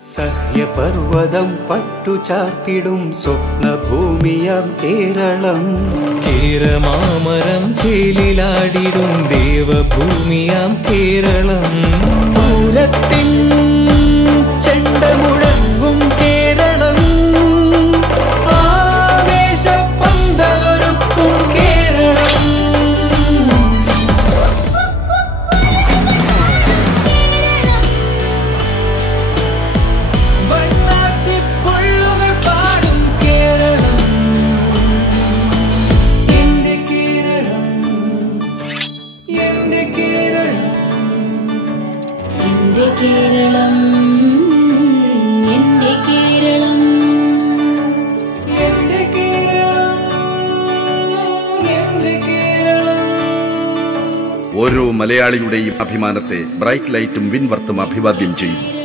സഹ്യപർവ്വതം പട്ടുചാർത്തിടും സ്വപ്നഭൂമിയാം കേരളം, കേരമാമരം ചേലിലാടിടും ദേവഭൂമിയാം കേരളം, പൂരത്തിൻ ചെണ്ട മുഴങ്ങും കേരളം, ആവേശപ്പന്തലൊരുക്കും കേരളം. കേരളം എൻ്റെ കേരളം, എൻ്റെ കേരളം, എൻ്റെ കേരളം. ഓരോ മലയാളിയുടെയും അഭിമാനത്തെ ബ്രൈറ്റ് ലൈറ്റും വിൻവർത്തും അഭിവാദ്യം ചെയ്യുന്നു.